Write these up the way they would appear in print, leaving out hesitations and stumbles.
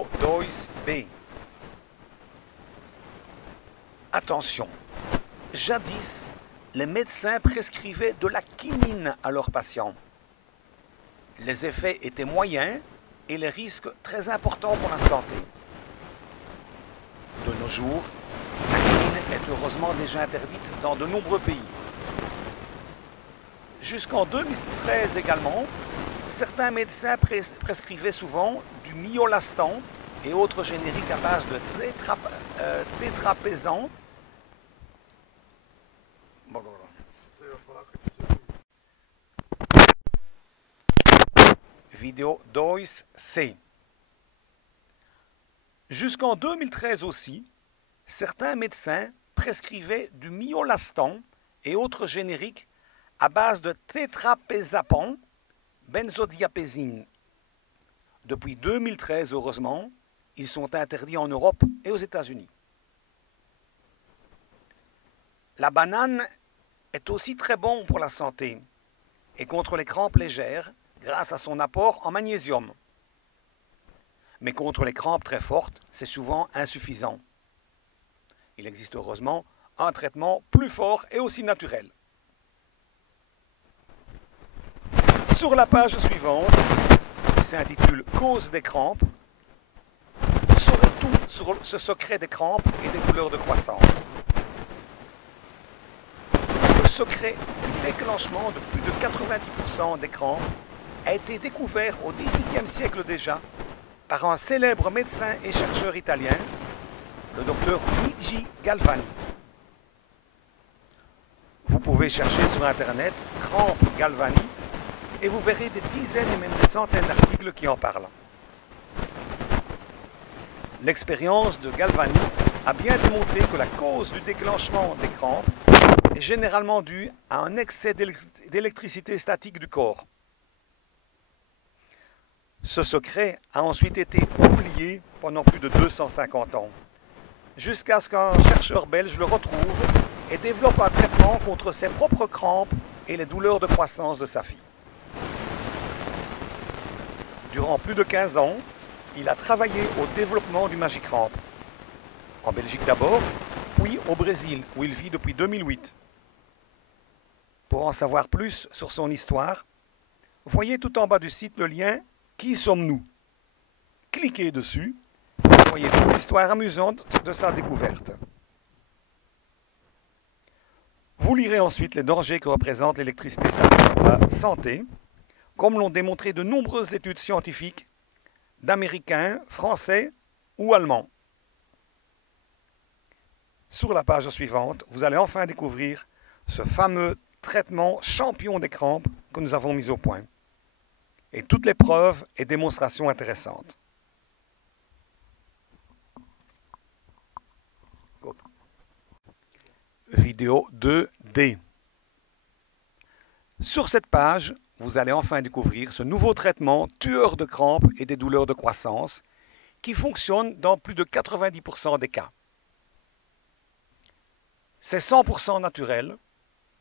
Vidéo 2B. Attention, jadis, les médecins prescrivaient de la quinine à leurs patients. Les effets étaient moyens et les risques très importants pour la santé. De nos jours, la quinine est heureusement déjà interdite dans de nombreux pays. Jusqu'en 2013 également, certains médecins prescrivaient souvent du myolastan et autres génériques à base de tétrapézan. Vidéo 2C. Jusqu'en 2013 aussi, certains médecins prescrivaient du myolastan et autres génériques à base de tétrapézapan, benzodiazépine. Depuis 2013, heureusement, ils sont interdits en Europe et aux États-Unis. La banane est aussi très bon pour la santé et contre les crampes légères grâce à son apport en magnésium. Mais contre les crampes très fortes, c'est souvent insuffisant. Il existe heureusement un traitement plus fort et aussi naturel. Sur la page suivante, qui s'intitule « Cause des crampes », vous saurez tout sur ce secret des crampes et des douleurs de croissance. Le secret du déclenchement de plus de 90% des crampes a été découvert au XVIIIe siècle déjà par un célèbre médecin et chercheur italien, le docteur Luigi Galvani. Vous pouvez chercher sur Internet « crampes Galvani » et vous verrez des dizaines et même des centaines d'articles qui en parlent. L'expérience de Galvani a bien démontré que la cause du déclenchement des crampes est généralement due à un excès d'électricité statique du corps. Ce secret a ensuite été oublié pendant plus de 250 ans, jusqu'à ce qu'un chercheur belge le retrouve et développe un traitement contre ses propres crampes et les douleurs de croissance de sa fille. Durant plus de 15 ans, il a travaillé au développement du Magicramp. En Belgique d'abord, puis au Brésil, où il vit depuis 2008. Pour en savoir plus sur son histoire, voyez tout en bas du site le lien « Qui sommes-nous » Cliquez dessus et voyez toute l'histoire amusante de sa découverte. Vous lirez ensuite les dangers que représente l'électricité statique pour la santé, comme l'ont démontré de nombreuses études scientifiques d'Américains, Français ou Allemands. Sur la page suivante, vous allez enfin découvrir ce fameux traitement champion des crampes que nous avons mis au point, et toutes les preuves et démonstrations intéressantes. Vidéo 2D. Sur cette page, vous allez enfin découvrir ce nouveau traitement tueur de crampes et des douleurs de croissance qui fonctionne dans plus de 90% des cas. C'est 100% naturel,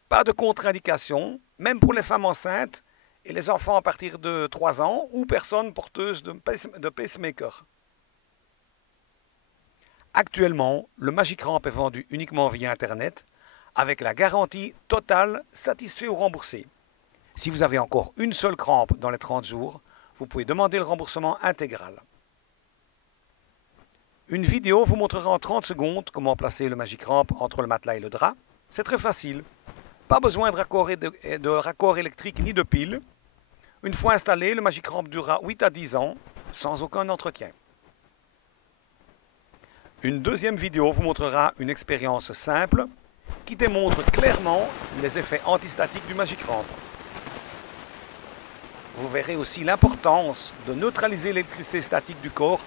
pas de contre-indication, même pour les femmes enceintes et les enfants à partir de 3 ans ou personnes porteuses de pacemaker. Actuellement, le Magicramp est vendu uniquement via Internet avec la garantie totale satisfait ou remboursé. Si vous avez encore une seule crampe dans les 30 jours, vous pouvez demander le remboursement intégral. Une vidéo vous montrera en 30 secondes comment placer le Magicramp entre le matelas et le drap. C'est très facile. Pas besoin de raccord électrique ni de pile. Une fois installé, le Magicramp durera 8 à 10 ans sans aucun entretien. Une deuxième vidéo vous montrera une expérience simple qui démontre clairement les effets antistatiques du Magicramp. Vous verrez aussi l'importance de neutraliser l'électricité statique du corps